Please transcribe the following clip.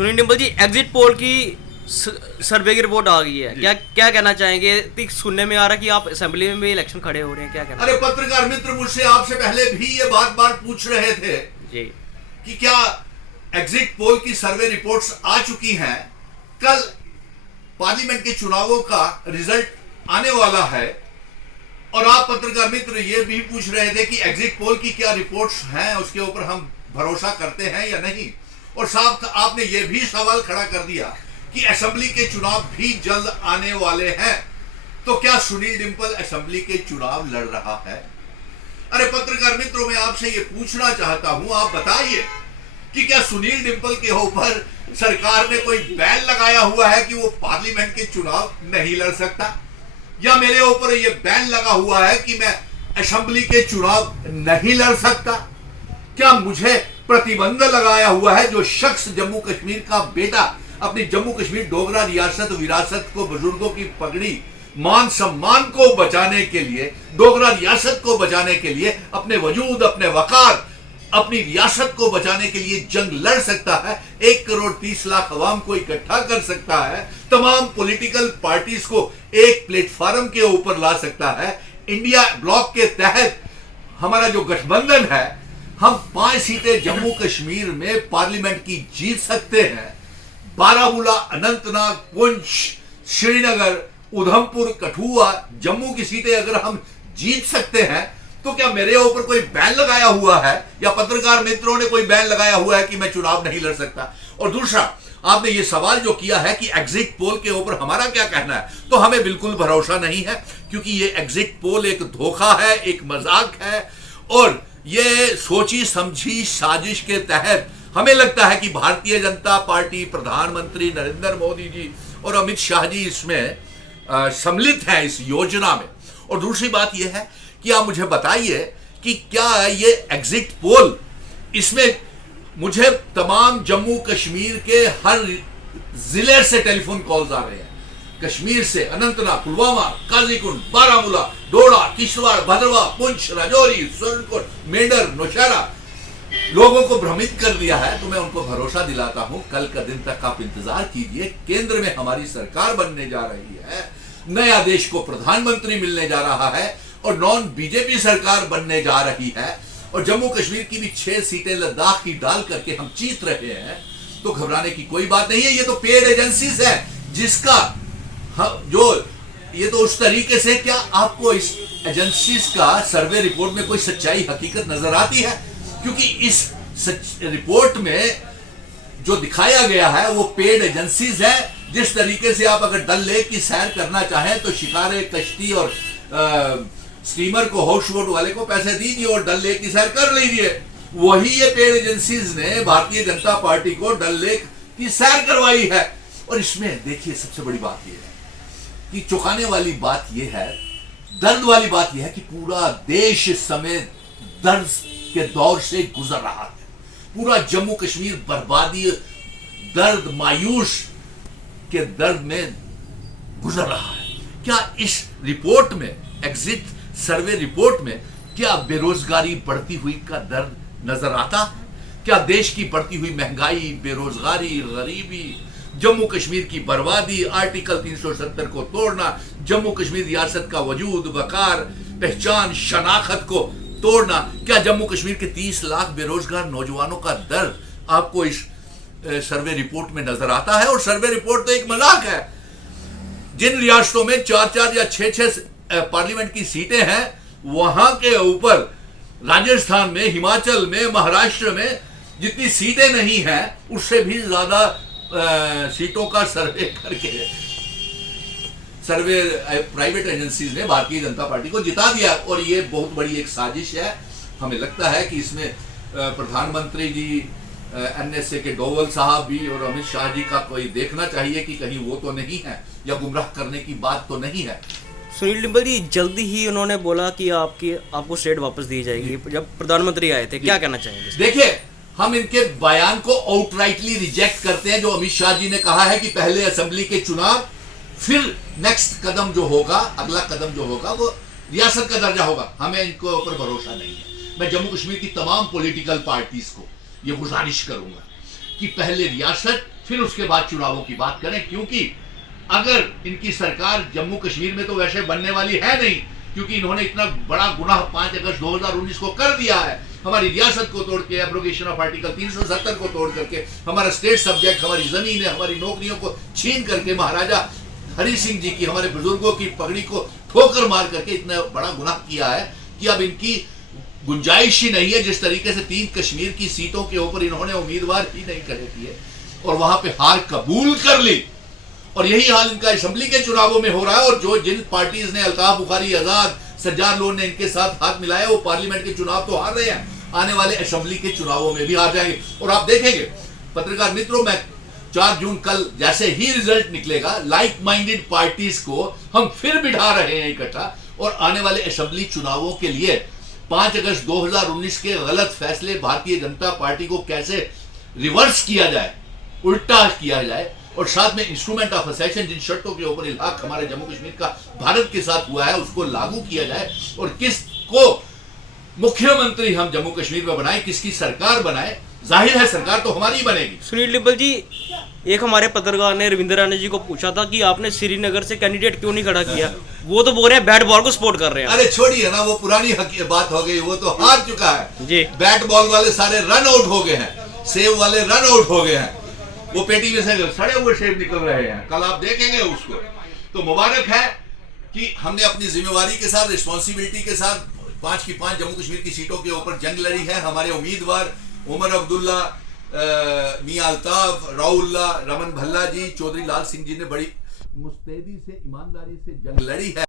सुनील डिम्पल जी, exit poll की सर्वे की report आ गई है, क्या क्या कहना चाहेंगे? सुनने में आ रहा है कि आप असेंबली में भी इलेक्शन खड़े हो रहे हैं, क्या कहना? अरे पत्रकार मित्र, मुझसे आपसे पहले भी ये बात पूछ रहे थे जी कि क्या एग्जिट पोल की सर्वे रिपोर्ट्स आ चुकी हैं, कल पार्लियामेंट के चुनावों का रिजल्ट आने वाला है। और आप पत्रकार मित्र ये भी पूछ रहे थे कि एग्जिट पोल की क्या रिपोर्ट्स हैं, उसके ऊपर हम भरोसा करते हैं या नहीं। और साथ आपने ये भी सवाल खड़ा कर दिया कि असेंबली के चुनाव भी जल्द आने वाले हैं, तो क्या सुनील डिम्पल असेंबली के चुनाव लड़ रहा है? अरे पत्रकार मित्रों, मैं आपसे ये पूछना चाहता हूं, आप बताइए कि क्या सुनील डिम्पल के ऊपर सरकार ने कोई बैन लगाया हुआ है कि वो पार्लियामेंट के चुनाव नहीं लड़ सकता, या मेरे ऊपर ये बैन लगा हुआ है कि मैं असेंबली के चुनाव नहीं लड़ सकता? क्या मुझे प्रतिबंध लगाया हुआ है? जो शख्स जम्मू कश्मीर का बेटा अपनी जम्मू कश्मीर डोगरा रियासत विरासत को, बुजुर्गों की पगड़ी, मान सम्मान को बचाने के लिए, डोगरा रियासत को बचाने के लिए, अपने वजूद, अपने वकार, अपनी रियासत को बचाने के लिए जंग लड़ सकता है, 1 करोड़ 30 लाख अवाम को इकट्ठा कर सकता है, तमाम पॉलिटिकल पार्टीज को एक प्लेटफॉर्म के ऊपर ला सकता है। इंडिया ब्लॉक के तहत हमारा जो गठबंधन है, हम 5 सीटें जम्मू कश्मीर में पार्लियामेंट की जीत सकते हैं। बारामूला, अनंतनाग, पुंछ, श्रीनगर, उधमपुर, कठुआ, जम्मू की सीटें अगर हम जीत सकते हैं, तो क्या मेरे ऊपर कोई बैन लगाया हुआ है, या पत्रकार मित्रों ने कोई बैन लगाया हुआ है कि मैं चुनाव नहीं लड़ सकता? और दूसरा, आपने ये सवाल जो किया है कि एग्जिट पोल के ऊपर हमारा क्या कहना है, तो हमें बिल्कुल भरोसा नहीं है, क्योंकि ये एग्जिट पोल एक धोखा है, एक मजाक है, और ये सोची समझी साजिश के तहत हमें लगता है कि भारतीय जनता पार्टी, प्रधानमंत्री नरेंद्र मोदी जी और अमित शाह जी इसमें सम्मिलित हैं, इस योजना में। और दूसरी बात यह है कि आप मुझे बताइए कि क्या ये एग्जिट पोल, इसमें मुझे तमाम जम्मू कश्मीर के हर जिले से टेलीफोन कॉल्स आ रहे हैं, कश्मीर से, अनंतनाग, पुलवामा, काजीकुंड, बारामूला, डोडा, किश्तवाड़, भद्रवाह, पुंछ, राजौरी, सुरनकोट, मेंढर, नौशहरा, लोगों को भ्रमित कर दिया है। तो मैं उनको भरोसा दिलाता हूं, कल का दिन तक आप इंतजार कीजिए, केंद्र में हमारी सरकार बनने जा रही है, नया देश को प्रधानमंत्री मिलने जा रहा है, और नॉन बीजेपी सरकार बनने जा रही है, और जम्मू कश्मीर की भी 6 सीटें लद्दाख की डाल करके हम जीत रहे हैं। तो घबराने की कोई बात नहीं है। ये तो पेड एजेंसीज है जिसका जो, ये तो उस तरीके से, क्या आपको इस एजेंसीज का सर्वे रिपोर्ट में कोई सच्चाई हकीकत नजर आती है? क्योंकि इस रिपोर्ट में जो दिखाया गया है वो पेड एजेंसीज है। जिस तरीके से आप अगर डल लेक की सैर करना चाहें तो शिकारे, कश्ती और स्टीमर को, हाउस बोट वाले को पैसे दीजिए और डल लेक की सैर कर लीजिए। वही ये पेड एजेंसीज ने भारतीय जनता पार्टी को डल लेक की सैर करवाई है। और इसमें देखिए, सबसे बड़ी बात यह है कि चौंकाने वाली बात यह है, दर्द वाली बात यह है कि पूरा देश इस समय दर्द के दौर से गुजर रहा है। पूरा जम्मू कश्मीर बर्बादी, दर्द, मायूस के दर्द में गुजर रहा है। क्या इस रिपोर्ट में, एग्जिट सर्वे रिपोर्ट में, क्या बेरोजगारी बढ़ती हुई का दर्द नजर आता है? क्या देश की बढ़ती हुई महंगाई, बेरोजगारी, गरीबी, जम्मू कश्मीर की बर्बादी, आर्टिकल 370 को तोड़ना, जम्मू कश्मीर रियासत का वजूद, वकार, पहचान, शनाखत को तोड़ना, क्या जम्मू कश्मीर के 30 लाख बेरोजगार नौजवानों का दर्द आपको इस सर्वे रिपोर्ट में नजर आता है? और सर्वे रिपोर्ट तो एक मजाक है। जिन रियासतों में 4-4 या 6-6 पार्लियामेंट की सीटें हैं, वहां के ऊपर राजस्थान में, हिमाचल में, महाराष्ट्र में जितनी सीटें नहीं हैं, उससे भी ज्यादा सीटों का सर्वे करके प्राइवेट एजेंसीज ने भारतीय जनता पार्टी को जिता दिया। और ये बहुत बड़ी एक साजिश है। हमें लगता है कि इसमें प्रधानमंत्री जी, एनएसए के डोवल साहब भी और अमित शाह जी का कोई देखना चाहिए कि कहीं वो तो नहीं है, या गुमराह करने की बात तो नहीं है। सुनील डिम्पल जी, जल्दी ही उन्होंने बोला कि आपको स्टेट वापस दी जाएगी, जब प्रधानमंत्री आए थे, क्या कहना चाहेंगे? देखिए, हम इनके बयान को आउटराइटली रिजेक्ट करते हैं। जो अमित शाह जी ने कहा है कि पहले असेंबली के चुनाव, फिर नेक्स्ट कदम जो होगा, अगला कदम जो होगा वो रियासत का दर्जा होगा, हमें इनके ऊपर भरोसा नहीं है। मैं जम्मू कश्मीर की तमाम पॉलिटिकल पार्टीज को ये गुजारिश करूंगा कि पहले रियासत फिर उसके बाद चुनावों की बात करें, क्योंकि अगर इनकी सरकार जम्मू कश्मीर में तो वैसे बनने वाली है नहीं, क्योंकि इन्होंने इतना बड़ा गुनाह 5 अगस्त 2019 को कर दिया है, हमारी रियासत को तोड़ के, एब्रोगेशन ऑफ आर्टिकल 370 को तोड़ करके, हमारा स्टेट सब्जेक्ट, हमारी जमीन है, हमारी नौकरियों को छीन करके, महाराजा हरि सिंह जी की, हमारे बुजुर्गों की पगड़ी को ठोकर मार करके इतना बड़ा गुनाह किया है कि अब इनकी गुंजाइश ही नहीं है। जिस तरीके से 3 कश्मीर की सीटों के ऊपर इन्होंने उम्मीदवार ही नहीं खड़े किए और वहां पे हार कबूल कर ली, और यही हाल इनका असेंबली के चुनावों में हो रहा है। और जो जिन पार्टीज ने, अल्ताफ बुखारी, आजाद, सज्जाद लोन ने इनके साथ हाथ मिलाया, वो पार्लियामेंट के चुनाव तो हार रहे हैं, आने वाले असेंबली के चुनावों में भी हार जाएंगे। और आप देखेंगे पत्रकार मित्रों, मैं 4 जून कल जैसे ही रिजल्ट निकलेगा, लाइक माइंडेड पार्टीज को हम फिर बिठा रहे हैं इकट्ठा, और आने वाले असेंबली चुनावों के लिए 5 अगस्त 2019 के गलत फैसले भारतीय जनता पार्टी को कैसे रिवर्स किया जाए, उल्टा किया जाए, और साथ में इंस्ट्रूमेंट ऑफ असेशन, जिन शर्तों के ऊपर इल्हाक हमारे जम्मू कश्मीर का भारत के साथ हुआ है, उसको लागू किया जाए, और किसको मुख्यमंत्री हम जम्मू कश्मीर में बनाए, किसकी सरकार बनाए। जाहिर है सरकार तो हमारी बनेगी। सुनील डिब्बल जी, एक हमारे पत्रकार ने रविंद्र राणा जी को पूछा था कि आपने श्रीनगर से कैंडिडेट क्यों नहीं खड़ा किया, वो तो बोल रहे हैं बैट बॉल को सपोर्ट कर रहे हैं। अरे छोड़िए ना, वो पुरानी बात हो गई, वो तो हार चुका है जी। बैट बॉल वाले सारे रन आउट हो गए हैं, सेव वाले रन आउट हो गए हैं, वो पेटी में से सड़े हुए सेब निकल रहे हैं, कल आप देखेंगे उसको। तो मुबारक है कि हमने अपनी जिम्मेवारी के साथ, रिस्पॉन्सिबिलिटी के साथ 5 की 5 जम्मू कश्मीर की सीटों के ऊपर जंग लड़ी है। हमारे उम्मीदवार उमर अब्दुल्ला, मियां अल्ताफ, राउल्ला, रमन भल्ला जी, चौधरी लाल सिंह जी ने बड़ी मुस्तैदी से, ईमानदारी से जंग लड़ी है।